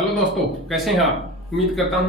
Hello दोस्तों, कैसे हैं आप। उम्मीद करता हूं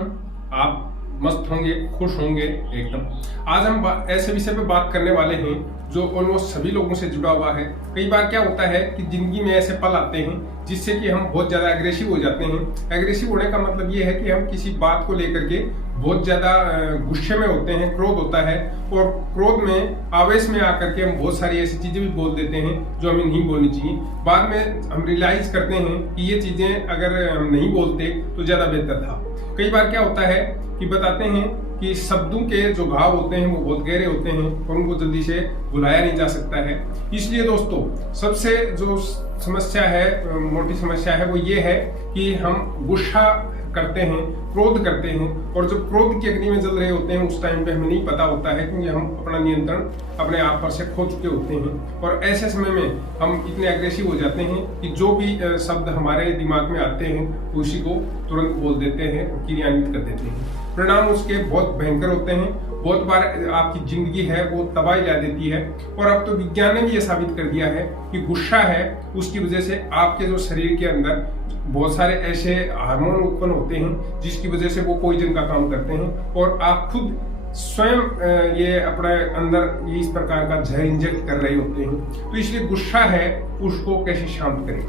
आप मस्त होंगे, खुश होंगे एकदम। आज हम ऐसे विषय पे बात करने वाले हैं जो ऑलमोस्ट सभी लोगों से जुड़ा हुआ है। कई बार क्या होता है कि जिंदगी में ऐसे पल आते हैं जिससे कि हम बहुत ज्यादा एग्रेसिव हो जाते हैं। एग्रेसिव होने का मतलब ये है कि हम किसी बात को लेकर के बहुत ज्यादा गुस्से में होते हैं, क्रोध होता है और क्रोध में, आवेश में आकर के हम बहुत सारी ऐसी चीजें भी बोल देते हैं जो हमें नहीं बोलनी चाहिए। बाद में हम रियलाइज करते हैं कि ये चीजें अगर हम नहीं बोलते तो ज्यादा बेहतर था। कई बार क्या होता है कि बताते हैं कि शब्दों के जो घाव होते हैं वो बहुत गहरे होते हैं और उनको जल्दी से भुलाया नहीं जा सकता है। इसलिए दोस्तों, सबसे जो समस्या है, मोटी समस्या है, वो ये है कि हम गुस्सा करते हैं, क्रोध करते हैं और जब क्रोध की अग्नि में जल रहे होते हैं उस टाइम पे हमें नहीं पता होता है क्योंकि हम अपना नियंत्रण अपने आप पर से खो चुके होते हैं। और ऐसे समय में हम इतने एग्रेसिव हो जाते हैं कि जो भी शब्द हमारे दिमाग में आते हैं उसी को तुरंत बोल देते हैं और क्रियान्वित कर देते हैं। परिणाम उसके बहुत भयंकर होते हैं। बहुत बार आपकी जिंदगी है वो तबाही ला देती है। और अब तो विज्ञान ने भी ये साबित कर दिया है कि गुस्सा है उसकी वजह से आपके जो शरीर के अंदर बहुत सारे ऐसे हार्मोन उत्पन्न होते हैं जिसकी वजह से वो पॉइजन का काम करते हैं और आप खुद स्वयं ये अपने अंदर इस प्रकार का जहर इंजेक्ट कर रहे होते हैं। तो इसलिए गुस्सा है, उसको कैसे शांत करें।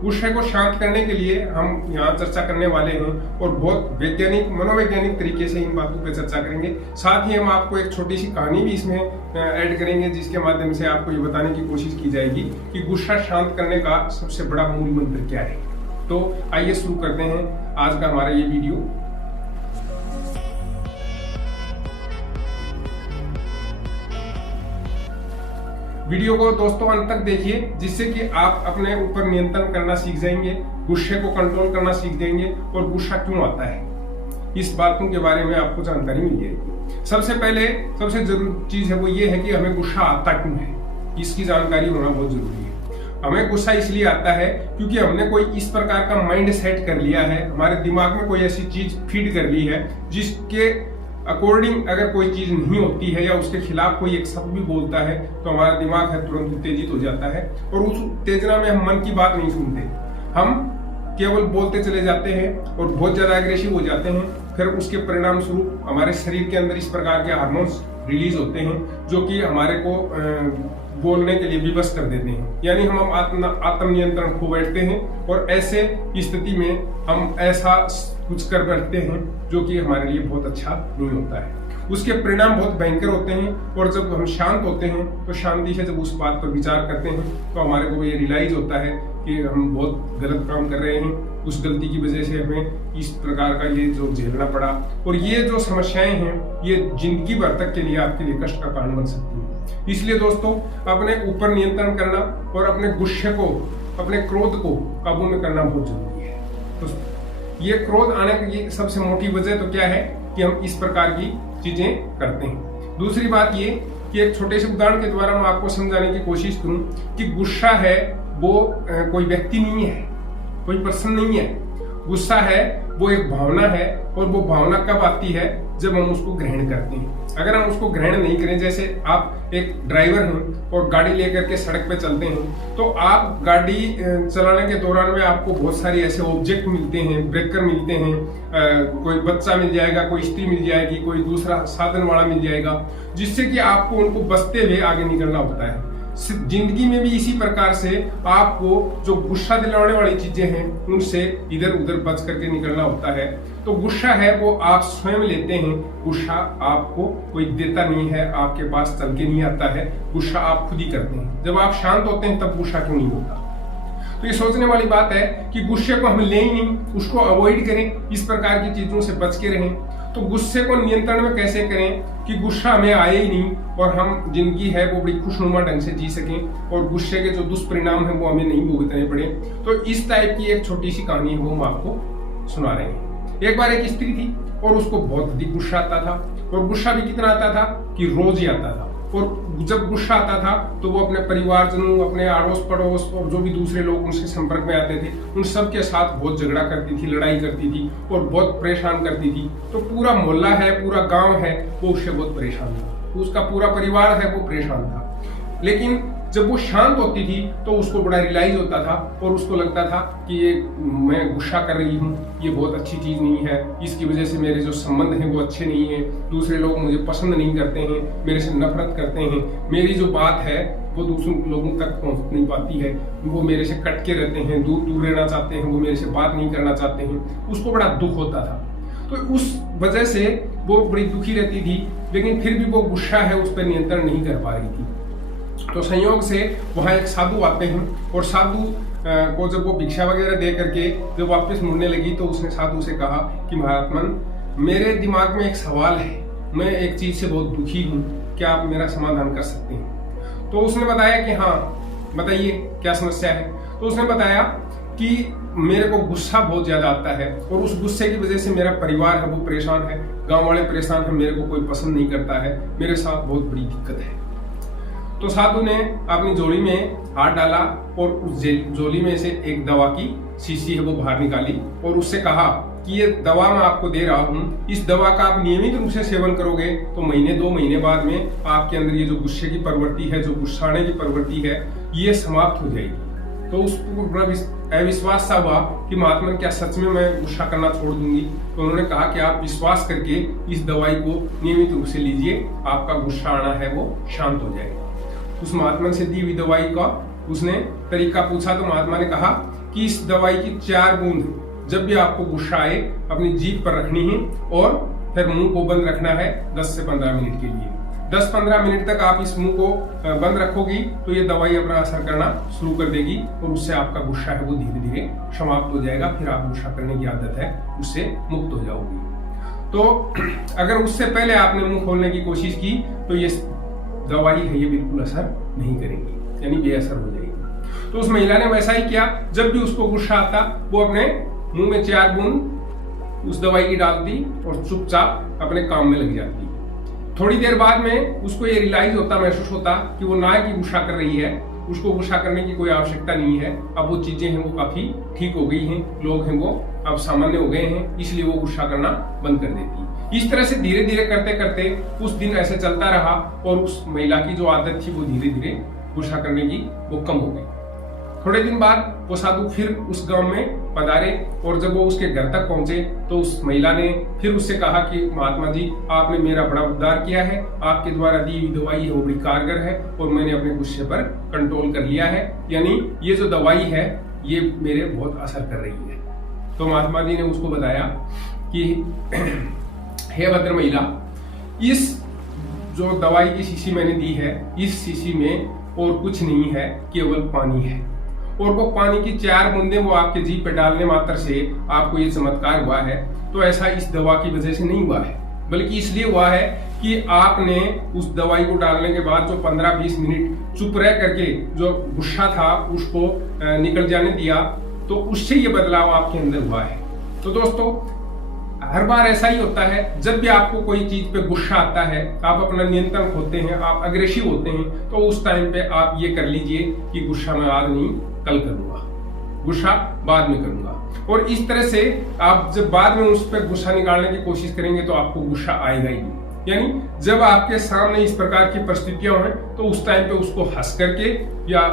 गुस्से को शांत करने के लिए हम यहाँ चर्चा करने वाले हैं और बहुत वैज्ञानिक, मनोवैज्ञानिक तरीके से इन बातों पर चर्चा करेंगे। साथ ही हम आपको एक छोटी सी कहानी भी इसमें ऐड करेंगे जिसके माध्यम से आपको ये बताने की कोशिश की जाएगी कि गुस्सा शांत करने का सबसे बड़ा मूल मंत्र क्या है। तो आइए शुरू करते हैं आज का हमारा ये वीडियो। वीडियो को दोस्तों अंत तक देखिए जिससे कि आप अपने ऊपर नियंत्रण करना सीख जाएंगे, गुस्से को कंट्रोल करना सीख जाएंगे और गुस्सा क्यों आता है इस बातों के बारे में आपको जानकारी मिल जाएगी। सबसे पहले सबसे जरूरी चीज है वो ये है कि हमें गुस्सा आता क्यों है, इसकी जानकारी होना बहुत जरूरी है। हमें गुस्सा इसलिए आता है क्योंकि हमने कोई इस प्रकार का माइंड सेट कर लिया है, हमारे दिमाग में कोई ऐसी चीज फीड कर ली है जिसके अकॉर्डिंग अगर कोई चीज नहीं होती है या उसके खिलाफ कोई एक शब्द भी बोलता है तो हमारा दिमाग है तुरंत उत्तेजित हो जाता है और उस उत्तेजना में हम मन की बात नहीं सुनते, हम केवल बोलते चले जाते हैं और बहुत ज्यादा एग्रेसिव हो जाते हैं। फिर उसके परिणाम स्वरूप हमारे शरीर के अंदर इस प्रकार के हार्मोन्स रिलीज होते हैं जो कि हमारे को बोलने के लिए विवश कर देते हैं, यानी हम आत्म नियंत्रण खो बैठते हैं और ऐसे स्थिति में हम ऐसा कुछ कर बैठते हैं जो कि हमारे लिए बहुत अच्छा नहीं होता है। उसके परिणाम बहुत भयंकर होते हैं और जब हम शांत होते हैं तो शांति से जब उस बात पर विचार करते हैं तो हमारे को ये रियलाइज होता है कि हम बहुत गलत काम कर रहे हैं, उस गलती की वजह से हमें इस प्रकार का ये जो झेलना पड़ा और ये जो समस्याएं हैं ये जिंदगी भर तक के लिए आपके लिए कष्ट का कारण बन सकती है। इसलिए दोस्तों, अपने ऊपर नियंत्रण करना और अपने गुस्से को, अपने क्रोध को काबू में करना बहुत जरूरी है। तो ये क्रोध आने की सबसे मोटी वजह तो क्या है कि हम इस प्रकार की चीजें करते हैं। दूसरी बात ये कि एक छोटे से उदाहरण के द्वारा मैं आपको समझाने की कोशिश करूं कि गुस्सा है वो कोई व्यक्ति नहीं है, कोई पर्सन नहीं है। गुस्सा है वो एक भावना है और वो भावना कब आती है जब हम उसको ग्रहण करते हैं। अगर हम उसको ग्रहण नहीं करें, जैसे आप एक ड्राइवर हैं और गाड़ी लेकर के सड़क पे चलते हैं तो आप गाड़ी चलाने के दौरान में आपको बहुत सारी ऐसे ऑब्जेक्ट मिलते हैं, ब्रेकर मिलते हैं, कोई बच्चा मिल जाएगा, कोई स्त्री मिल जाएगी, कोई दूसरा साधन वाला मिल जाएगा, जिससे कि आपको उनको बचते हुए आगे निकलना होता है। जिंदगी में भी इसी प्रकार से आपको जो गुस्सा दिलाने वाली चीजें हैं उनसे इधर उधर बच करके निकलना होता है। तो गुस्सा है वो आप स्वयं लेते हैं, गुस्सा आपको कोई देता नहीं है, आपके पास चल के नहीं आता है, गुस्सा आप खुद ही करते हैं। जब आप शांत होते हैं तब गुस्सा क्यों नहीं होता। तो ये सोचने वाली बात है कि गुस्से को हम ले ही नहीं, उसको अवॉइड करें, इस प्रकार की चीजों से बच के रहें। तो गुस्से को नियंत्रण में कैसे करें कि गुस्सा हमें आए ही नहीं और हम जिंदगी है वो बड़ी खुशनुमा ढंग से जी सकें और गुस्से के जो दुष्परिणाम है वो हमें नहीं भुगतने पड़े। तो इस टाइप की एक छोटी सी कहानी है वो हम आपको सुना रहे हैं। एक बार एक स्त्री थी और उसको बहुत अधिक गुस्सा आता था और गुस्सा भी कितना आता था कि रोज ही आता था। और जब गुस्सा आता था तो वो अपने परिवारजनों, अपने अड़ोस पड़ोस और जो भी दूसरे लोग उसके संपर्क में आते थे उन सब के साथ बहुत झगड़ा करती थी, लड़ाई करती थी और बहुत परेशान करती थी। तो पूरा मोहल्ला है, पूरा गांव है वो उससे बहुत परेशान था, उसका पूरा परिवार है वो परेशान था। लेकिन जब वो शांत होती थी तो उसको बड़ा रियलाइज होता था और उसको लगता था कि ये मैं गुस्सा कर रही हूँ, ये बहुत अच्छी चीज़ नहीं है, इसकी वजह से मेरे जो संबंध हैं वो अच्छे नहीं हैं, दूसरे लोग मुझे पसंद नहीं करते हैं, मेरे से नफरत करते हैं, मेरी जो बात है वो दूसरों लोगों तक पहुंच नहीं पाती है, वो मेरे से कट के रहते हैं, दूर दूर रहना चाहते हैं, वो मेरे से बात नहीं करना चाहते हैं। उसको बड़ा दुख होता था, तो उस वजह से वो बड़ी दुखी रहती थी, लेकिन फिर भी वो गुस्सा है उस पर नियंत्रण नहीं कर पा रही थी। तो संयोग से वहाँ एक साधु आते हैं और साधु को जब वो भिक्षा वगैरह दे करके जब वापस मुड़ने लगी तो उसने साधु से कहा कि महात्मन, मेरे दिमाग में एक सवाल है, मैं एक चीज से बहुत दुखी हूँ, क्या आप मेरा समाधान कर सकते हैं? तो उसने बताया कि हाँ बताइए क्या समस्या है। तो उसने बताया कि मेरे को गुस्सा बहुत ज्यादा आता है और उस गुस्से की वजह से मेरा परिवार है वो परेशान है, गांव वाले परेशान है, मेरे को कोई पसंद नहीं करता है, मेरे साथ बहुत बड़ी दिक्कत है। तो साधु ने अपनी झोली में हाथ डाला और उस झोली में से एक दवा की शीशी है वो बाहर निकाली और उससे कहा कि ये दवा मैं आपको दे रहा हूँ, इस दवा का आप नियमित रूप से सेवन करोगे तो महीने 2 महीने बाद में आपके अंदर ये जो गुस्से की प्रवृत्ति है, जो गुस्साने की प्रवृत्ति है, ये समाप्त हो जाएगी। तो उसको बड़ा अविश्वास सा हुआ कि महात्मा क्या सच में मैं गुस्सा करना छोड़ दूंगी? तो उन्होंने कहा कि आप विश्वास करके इस दवाई को नियमित रूप से लीजिए, आपका गुस्सा आना है वो शांत हो जाएगा। उस महात्मा से दी हुई दवाई का उसने तरीका पूछा तो महात्मा ने कहा कि इस दवाई की 4 बूंद जब भी आपको गुस्सा आए अपनी जीभ पर रखनी है और फिर मुंह को बंद रखना है 10 से 15 मिनट के लिए। 10-15 मिनट तक आप इस मुंह को बंद रखोगी तो ये दवाई अपना असर करना शुरू कर देगी और उससे आपका गुस्सा है वो धीरे धीरे समाप्त हो जाएगा, फिर आप गुस्सा करने की आदत है उससे मुक्त हो जाओगी। तो अगर उससे पहले आपने मुंह खोलने की कोशिश की तो ये दवाई है ये बिल्कुल असर नहीं करेगी, यानी बेअसर हो जाएगी। तो उस महिला ने वैसा ही किया, जब भी उसको गुस्सा आता वो अपने मुंह में 4 बूंद उस दवाई की डालती और चुपचाप अपने काम में लग जाती। थोड़ी देर बाद में उसको ये रियलाइज होता, महसूस होता कि वो ना कि गुस्सा कर रही है, उसको गुस्सा करने की कोई आवश्यकता नहीं है, अब वो चीजें हैं वो काफी ठीक हो गई हैं, लोग हैं वो अब सामान्य हो गए हैं, इसलिए वो गुस्सा करना बंद कर देती। इस तरह से धीरे धीरे करते करते कुछ दिन ऐसे चलता रहा और उस महिला की जो आदत थी वो धीरे धीरे गुस्सा करने की वो कम हो गई। थोड़े दिन बाद वो साधु फिर उस गांव में पधारे और जब वो उसके घर तक पहुंचे तो उस महिला ने फिर उससे कहा कि महात्मा जी आपने मेरा बड़ा उद्धार किया है, आपके द्वारा दी हुई दवाई है वो बड़ी कारगर है और मैंने अपने गुस्से पर कंट्रोल कर लिया है, यानी ये जो दवाई है ये मेरे बहुत असर कर रही है। तो महात्मा जी ने उसको बताया कि हे भद्र महिला, इस जो दवाई की शीशी मैंने दी है इस शीशी में और कुछ नहीं है, केवल पानी है और वो पानी की 4 बूंदें वो आपके जीभ पे डालने मात्र से आपको ये चमत्कार हुआ है। तो ऐसा इस दवा की वजह से नहीं हुआ है, बल्कि इसलिए हुआ है कि आपने उस दवाई को डालने के बाद जो 15-20 मिनट चुप रह करके जो गुस्सा था उसको निकल जाने दिया, तो उससे ये बदलाव आपके अंदर हुआ है। तो दोस्तों हर बार ऐसा ही होता है, जब भी आपको कोई चीज पे गुस्सा आता है, आप अपना नियंत्रण खोते हैं, आप अग्रेसिव होते हैं, तो उस टाइम पे आप ये कर लीजिए कि गुस्सा मैं आज नहीं कल करूंगा, गुस्सा बाद में करूंगा। और इस तरह से आप जब बाद में उस पर गुस्सा निकालने की कोशिश करेंगे तो आपको गुस्सा आएगा ही नहीं। यानी जब आपके सामने इस प्रकार की परिस्थितियां हैं तो उस टाइम पे उसको हंस करके या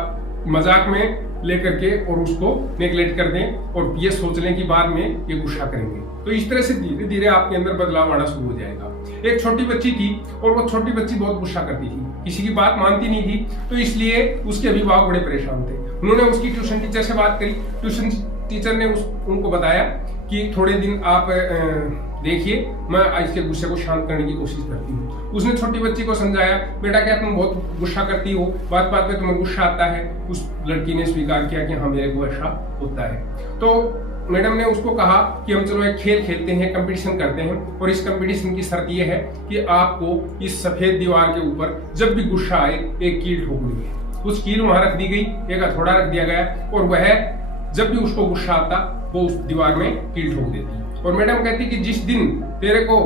मजाक में लेकर के और उसको नेग्लेक्ट कर दें और ये सोच लें कि बाद में ये गुस्सा करेंगे। तो इस तरह से धीरे धीरे आपके अंदर बदलाव आना शुरू हो जाएगा। एक छोटी बच्ची थी और वो छोटी बच्ची बहुत गुस्सा करती थी, किसी की बात मानती नहीं थी, तो इसलिए उसके अभिभावक बड़े परेशान थे। उन्होंने उसकी ट्यूशन टीचर से बात करी, ट्यूशन टीचर ने उनको बताया कि थोड़े दिन आप देखिए, मैं इसके गुस्से को शांत करने की कोशिश करती हूँ। उसने छोटी बच्ची को समझाया, बेटा क्या तुम बहुत गुस्सा करती हो, बात बात पे तुम्हें गुस्सा आता है। उस लड़की ने स्वीकार किया कि हाँ मेरे को ऐसा होता है। तो मैडम ने उसको कहा कि हम चलो एक खेल खेलते हैं, कंपटीशन करते हैं, और इस कंपटीशन की शर्त यह है कि आपको इस सफेद दीवार के ऊपर जब भी गुस्सा आए एक कील ठोकनी है। उस कील वहां रख दी गई, एक हथौड़ा रख दिया गया और वह जब भी उसको गुस्सा आता वो उस दीवार में कील ठोक देती। और मैडम कहती कि जिस दिन तेरे को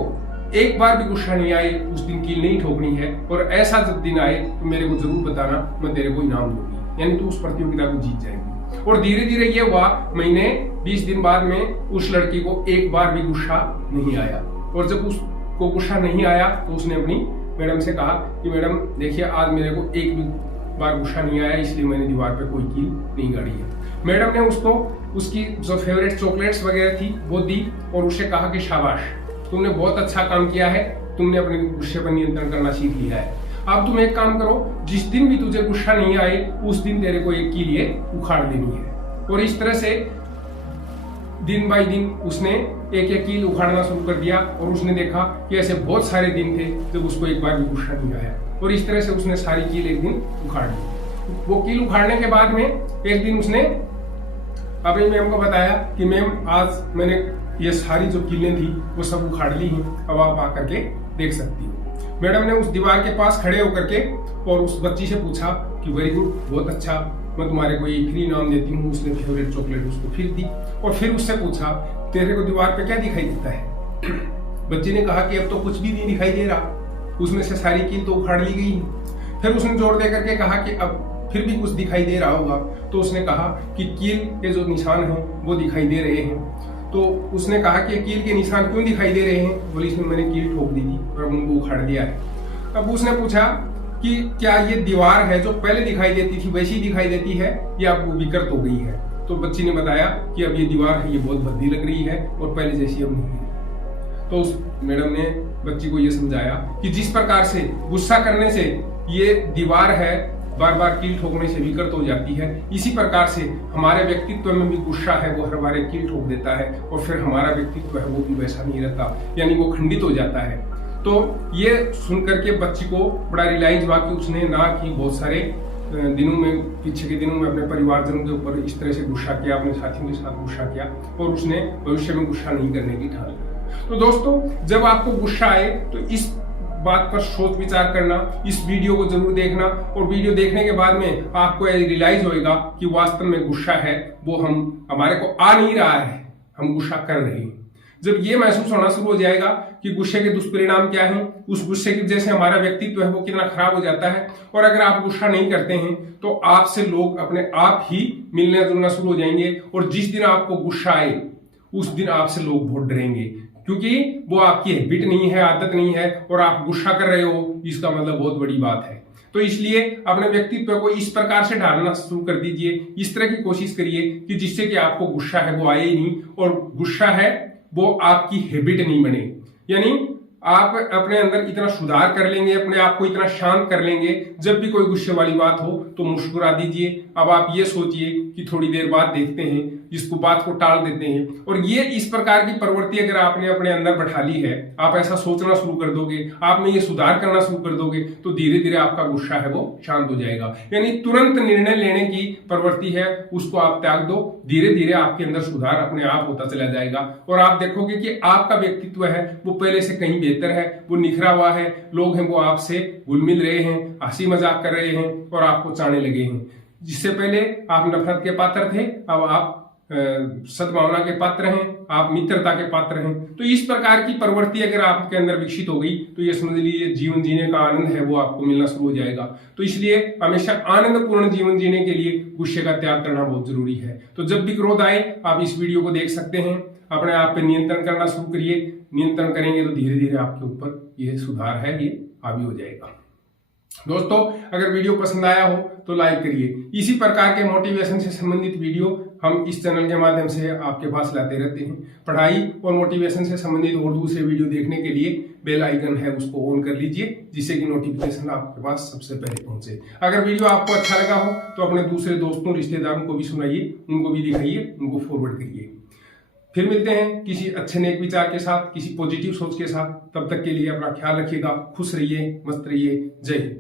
एक बार भी गुस्सा नहीं आए उस दिन कील नहीं ठोकनी है, और ऐसा जब दिन आए तो मेरे को जरूर बताना, मैं तेरे को इनाम दूंगी, यानी तू उस प्रतियोगिता को जीत जाएगी। और धीरे धीरे ये हुआ, महीने 20 दिन बाद में उस लड़की को एक बार भी गुस्सा नहीं आया। और जब उसको गुस्सा नहीं आया तो उसने अपनी मैडम से कहा कि मैडम देखिए आज मेरे को एक भी बार गुस्सा नहीं आया, इसलिए मैंने दीवार पे कोई कील नहीं गाड़ी है। मैडम ने उसको उसकी जो फेवरेट चॉकलेट्स वगैरह थी वो दी और उसे कहा कि शाबाश, तुमने बहुत अच्छा काम किया है, तुमने अपने गुस्से पर नियंत्रण करना सीख लिया है। अब तुम एक काम करो, जिस दिन भी तुझे गुस्सा नहीं आए उस दिन तेरे को एक कील ये उखाड़ देनी है। और इस तरह से दिन बाय दिन उसने एक एक कील उखाड़ना शुरू कर दिया और उसने देखा कि ऐसे बहुत सारे दिन थे जब उसको एक बार भी गुस्सा नहीं आया, और इस तरह से उसने सारी कील एक दिन उखाड़ दी। वो कील उखाड़ने के बाद में एक दिन उसने अपनी मैम को बताया कि मैम आज मैंने ये सारी जो कीलें थी वो सब उखाड़ ली हैं, अब आप आकर के देख सकती हो। मैडम ने उस दीवार के पास खड़े होकर के और उस बच्ची से पूछा कि वेरी गुड, बहुत अच्छा, मैं तुम्हारे को ये फ्री इनाम देती हूँ। उसने फेवरेट चॉकलेट उसको फिर दी और फिर उससे पूछा तेरे को दीवार पे क्या दिखाई देता है। बच्ची ने कहा कि अब तो कुछ भी नहीं दिखाई दे रहा, उसमें से सारी कील तो उखाड़ ली गई। फिर उसने जोर दे करके कहा कि अब फिर भी कुछ दिखाई दे रहा होगा, तो उसने कहा कि कील के जो निशान हैं वो दिखाई दे रहे हैं। तो उसने कहा कि कील के निशान क्यों दिखाई दे रहे हैं? बोले इसमें मैंने कील ठोक दी थी और उनको उखाड़ दिया है। अब उसने पूछा कि क्या ये दीवार है जो पहले दिखाई देती थी वैसी दिखाई देती है या अब वो विकृत हो गई है? तो बच्ची ने बताया कि अब ये दीवार है, ये बहुत भद्दी लग रही है और पहले जैसी अब नहीं है। तो उस मैडम ने बच्ची को ये समझाया कि जिस प्रकार से गुस्सा करने से ये दीवार है बार बार कील ठोकने से विकृत हो जाती है, इसी प्रकार से हमारे व्यक्तित्व में भी गुस्सा है वो हर बार एक कील ठोक देता है और फिर हमारा व्यक्तित्व है वो भी वैसा नहीं रहता, यानी वो खंडित हो जाता है। तो ये सुन करके बच्ची को बड़ा रियलाइज हुआ कि उसने ना कि बहुत सारे दिनों में, पीछे के दिनों में अपने परिवारजनों के ऊपर इस तरह से गुस्सा किया, अपने साथियों के साथ गुस्सा किया और उसने भविष्य में गुस्सा नहीं करने की ठान ली। तो दोस्तों, जब आपको गुस्सा आए तो इस बात पर सोच विचार करना, इस वीडियो को जरूर देखना और वीडियो देखने के बाद में आपको रियलाइज होएगा कि वास्तव में गुस्सा है वो हमारे को आ नहीं रहा है, हम गुस्सा कर रहे हैं। जब ये महसूस होना शुरू हो जाएगा कि गुस्से के दुष्परिणाम क्या हैं, उस गुस्से की वजह से हमारा व्यक्तित्व है वो कितना खराब हो जाता है, और अगर आप गुस्सा नहीं करते हैं तो आपसे लोग अपने आप ही मिलना जुलना शुरू हो जाएंगे, और जिस दिन आपको गुस्सा आए उस दिन आपसे लोग बहुत डरेंगे, क्योंकि वो आपकी हैबिट नहीं है, आदत नहीं है, और आप गुस्सा कर रहे हो, इसका मतलब बहुत बड़ी बात है। तो इसलिए अपने व्यक्तित्व को इस प्रकार से ढालना शुरू कर दीजिए, इस तरह की कोशिश करिए कि जिससे कि आपको गुस्सा है वो आए ही नहीं, और गुस्सा है वो आपकी हैबिट नहीं बने। यानी आप अपने अंदर इतना सुधार कर लेंगे, अपने आप को इतना शांत कर लेंगे, जब भी कोई गुस्से वाली बात हो तो मुस्कुरा दीजिए। अब आप ये सोचिए कि थोड़ी देर बाद देखते हैं, इसको बात को टाल देते हैं, और ये इस प्रकार की प्रवृत्ति अगर आपने अपने अंदर बैठा ली है, आप ऐसा सोचना शुरू कर दोगे, आप में ये सुधार करना शुरू कर दोगे, तो धीरे धीरे आपका गुस्सा है वो शांत हो जाएगा। यानी तुरंत निर्णय लेने की प्रवृत्ति है उसको आप त्याग दो, धीरे धीरे आपके अंदर सुधार अपने आप होता चला जाएगा, और आप देखोगे कि आपका व्यक्तित्व है वो पहले से कहीं बेहतर है, वो निखरा हुआ है, लोग हैं वो आपसे घुल मिल रहे हैं, हंसी मजाक कर रहे हैं और आपको चाहने लगे हैं। जिससे पहले आप नफरत के पात्र थे, अब आप सद्भावना के पात्र हैं, आप मित्रता के पात्र हैं। तो इस प्रकार की प्रवृत्ति अगर आपके अंदर विकसित हो गई तो ये समझ लीजिए जीवन जीने का आनंद है वो आपको मिलना शुरू हो जाएगा। तो इसलिए हमेशा आनंदपूर्ण जीवन जीने के लिए गुस्से का त्याग करना बहुत जरूरी है। तो जब भी क्रोध आए आप इस वीडियो को देख सकते हैं, अपने आप पे नियंत्रण करना शुरू करिए। नियंत्रण करेंगे तो धीरे धीरे आपके ऊपर ये सुधार है ये हावी हो जाएगा। दोस्तों, अगर वीडियो पसंद आया हो तो लाइक करिए। इसी प्रकार के मोटिवेशन से संबंधित वीडियो हम इस चैनल के माध्यम से आपके पास लाते रहते हैं। पढ़ाई और मोटिवेशन से संबंधित और दूसरे वीडियो देखने के लिए बेल आइकन है उसको ऑन कर लीजिए, जिससे कि नोटिफिकेशन आपके पास सबसे पहले पहुंचे। अगर वीडियो आपको अच्छा लगा हो तो अपने दूसरे दोस्तों रिश्तेदारों को भी सुनाइए, उनको भी दिखाइए, उनको फॉरवर्ड करिए। फिर मिलते हैं किसी अच्छे नेक विचार के साथ, किसी पॉजिटिव सोच के साथ। तब तक के लिए अपना ख्याल रखिएगा, खुश रहिए, मस्त रहिए। जय हिंद।